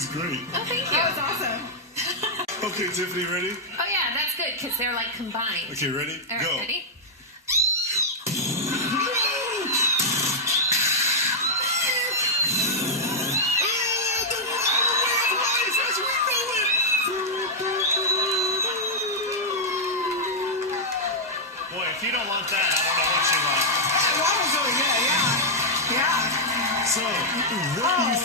was great. Oh, thank you. That was awesome. Okay, Tiffany, ready? Oh, yeah, that's good because they're like combined. Okay, ready? All right, Go. ready? Boy, if you don't want that, I don't know what you want. That was really good, yeah. Yeah. So, what do you think?